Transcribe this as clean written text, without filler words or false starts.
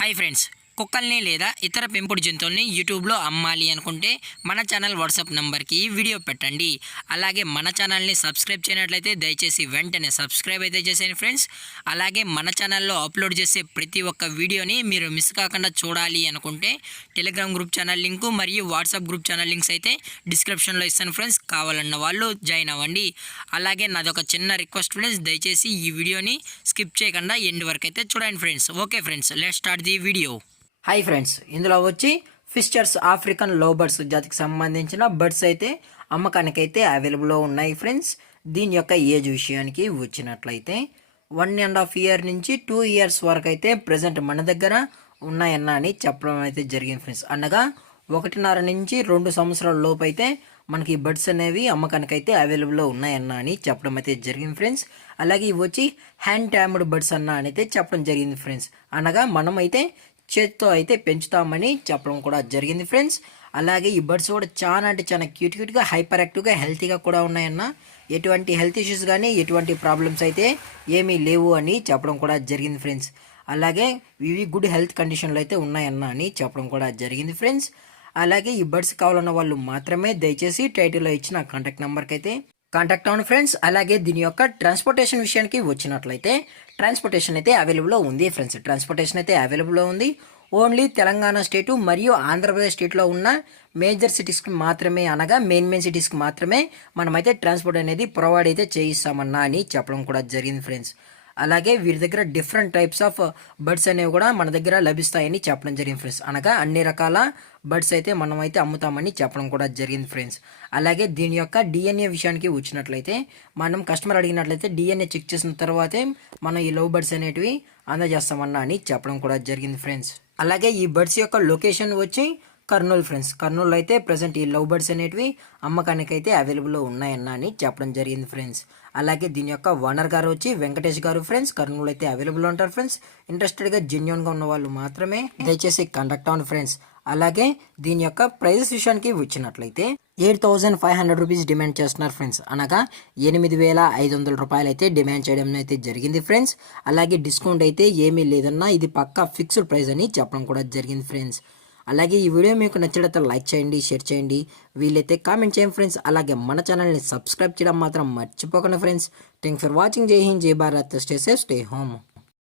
Hi friends, కుక్కల్ని లేదా ఇతర పెంపుడు జంతువుల్ని యూట్యూబ్లో అమ్మాలి అనుకుంటే మన ఛానల్ వాట్సాప్ నెంబర్కి వీడియో పెట్టండి. అలాగే మన ఛానల్ని సబ్స్క్రైబ్ చేయనట్లయితే దయచేసి వెంటనే సబ్స్క్రైబ్ అయితే చేసేయండి ఫ్రెండ్స్. అలాగే మన ఛానల్లో అప్లోడ్ చేసే ప్రతి ఒక్క వీడియోని మీరు మిస్ కాకుండా చూడాలి అనుకుంటే టెలిగ్రామ్ గ్రూప్ ఛానల్ లింకు మరియు వాట్సాప్ గ్రూప్ ఛానల్ లింక్స్ అయితే డిస్క్రిప్షన్లో ఇస్తాను ఫ్రెండ్స్. కావాలన్న వాళ్ళు జాయిన్ అవ్వండి. అలాగే నాదొక చిన్న రిక్వెస్ట్ ఫ్రెండ్స్, దయచేసి ఈ వీడియోని స్కిప్ చేయకుండా ఎండ్ వరకు అయితే చూడండి friends. Okay friends, let's start the video. Hi friends, ఇందులో వచ్చి ఫిషర్స్ ఆఫ్రికన్ లవ్ బర్డ్స్ జాతికి సంబంధించిన బర్డ్స్ అయితే అమ్మకానికి అయితే అవైలబుల్లో ఉన్నాయి ఫ్రెండ్స్. దీని యొక్క ఏజ్ విషయానికి వచ్చినట్లయితే 1.5 ఇయర్ నుంచి 2 ఇయర్స్ వరకు అయితే ప్రజెంట్ మన దగ్గర ఉన్నాయన్న అని చెప్పడం అయితే జరిగింది ఫ్రెండ్స్. అనగా 1.5 నుంచి 2 సంవత్సరాల లోపు అయితే మనకి బర్డ్స్ అనేవి అమ్మకానికి అయితే అవైలబుల్లో ఉన్నాయన్న అని చెప్పడం అయితే జరిగింది ఫ్రెండ్స్. అలాగే ఇవి వచ్చి హ్యాండ్ ట్యామ్డ్ బర్డ్స్ అన్న అని అయితే చెప్పడం జరిగింది ఫ్రెండ్స్. అనగా మనం అయితే చేతితో అయితే పెంచుతామని చెప్పడం కూడా జరిగింది ఫ్రెండ్స్. అలాగే ఈ బర్డ్స్ కూడా చాలా అంటే చాలా క్యూట్గా హైపర్ యాక్టివ్గా హెల్తీగా కూడా ఉన్నాయన్న. ఎటువంటి హెల్త్ ఇష్యూస్ కానీ ఎటువంటి ప్రాబ్లమ్స్ అయితే ఏమీ లేవు అని చెప్పడం కూడా జరిగింది ఫ్రెండ్స్. అలాగే ఇవి గుడ్ హెల్త్ కండిషన్లో అయితే ఉన్నాయన్న అని చెప్పడం కూడా జరిగింది ఫ్రెండ్స్. అలాగే ఈ బర్డ్స్ కావాలన్న వాళ్ళు మాత్రమే దయచేసి టైటిల్లో ఇచ్చిన కాంటాక్ట్ నెంబర్కి అయితే కాంటాక్ట్ అవ్వండి ఫ్రెండ్స్. అలాగే దీని యొక్క ట్రాన్స్పోర్టేషన్ విషయానికి వచ్చినట్లయితే ట్రాన్స్పోర్టేషన్ అయితే అవైలబుల్లో ఉంది ఫ్రెండ్స్. ట్రాన్స్పోర్టేషన్ అయితే అవైలబుల్లో ఉంది. ఓన్లీ తెలంగాణ స్టేటు మరియు ఆంధ్రప్రదేశ్ స్టేట్లో ఉన్న మేజర్ సిటీస్కి మాత్రమే, అనగా మెయిన్ సిటీస్కి మాత్రమే మనమైతే ట్రాన్స్పోర్ట్ అనేది ప్రొవైడ్ అయితే చేయిస్తామన్నా అని చెప్పడం కూడా జరిగింది ఫ్రెండ్స్. అలాగే వీరి దగ్గర డిఫరెంట్ టైప్స్ ఆఫ్ బర్డ్స్ అనేవి కూడా మన దగ్గర లభిస్తాయని చెప్పడం జరిగింది ఫ్రెండ్స్. అనగా అన్ని రకాల బర్డ్స్ అయితే మనం అయితే అమ్ముతామని చెప్పడం కూడా జరిగింది ఫ్రెండ్స్. అలాగే దీని యొక్క డిఎన్ఏ విషయానికి వచ్చినట్లయితే మనం కస్టమర్ అడిగినట్లయితే డిఎన్ఏ చెక్ చేసిన తర్వాతే మనం ఈ లవ్ బర్డ్స్ అనేటివి అందజేస్తామన్నా అని చెప్పడం కూడా జరిగింది ఫ్రెండ్స్. అలాగే ఈ బర్డ్స్ యొక్క లొకేషన్ వచ్చి కర్నూలు ఫ్రెండ్స్. కర్నూలు అయితే ప్రజెంట్ ఈ లవ్ బర్డ్స్ అనేటివి అమ్మకానికి అయితే అవైలబుల్లో ఉన్నాయన్న అని చెప్పడం జరిగింది ఫ్రెండ్స్. అలాగే దీని యొక్క ఓనర్ గారు వచ్చి వెంకటేష్ గారు ఫ్రెండ్స్. కర్నూలు అయితే అవైలబుల్ ఉంటారు ఫ్రెండ్స్. ఇంట్రెస్టెడ్గా జెన్యున్గా ఉన్న వాళ్ళు మాత్రమే దయచేసి కాంటాక్ట్ అవ్వండి ఫ్రెండ్స్. అలాగే దీని యొక్క ప్రైజెస్ విషయానికి వచ్చినట్లయితే 8,500 రూపీస్ డిమాండ్ చేస్తున్నారు ఫ్రెండ్స్. అనగా 8,500 రూపాయలు అయితే డిమాండ్ చేయడం అయితే జరిగింది ఫ్రెండ్స్. అలాగే డిస్కౌంట్ అయితే ఏమీ లేదన్నా, ఇది పక్కా ఫిక్స్డ్ ప్రైస్ అని చెప్పడం కూడా జరిగింది ఫ్రెండ్స్. అలాగే ఈ వీడియో మీకు నచ్చినట్లయితే లైక్ చేయండి, షేర్ చేయండి, వీలైతే కామెంట్ చేయండి ఫ్రెండ్స్. అలాగే మన ఛానల్ని సబ్స్క్రైబ్ చేయడం మాత్రం మర్చిపోకండి ఫ్రెండ్స్. Thanks for watching. జై హింద్, జై Bharat, stay safe, stay home.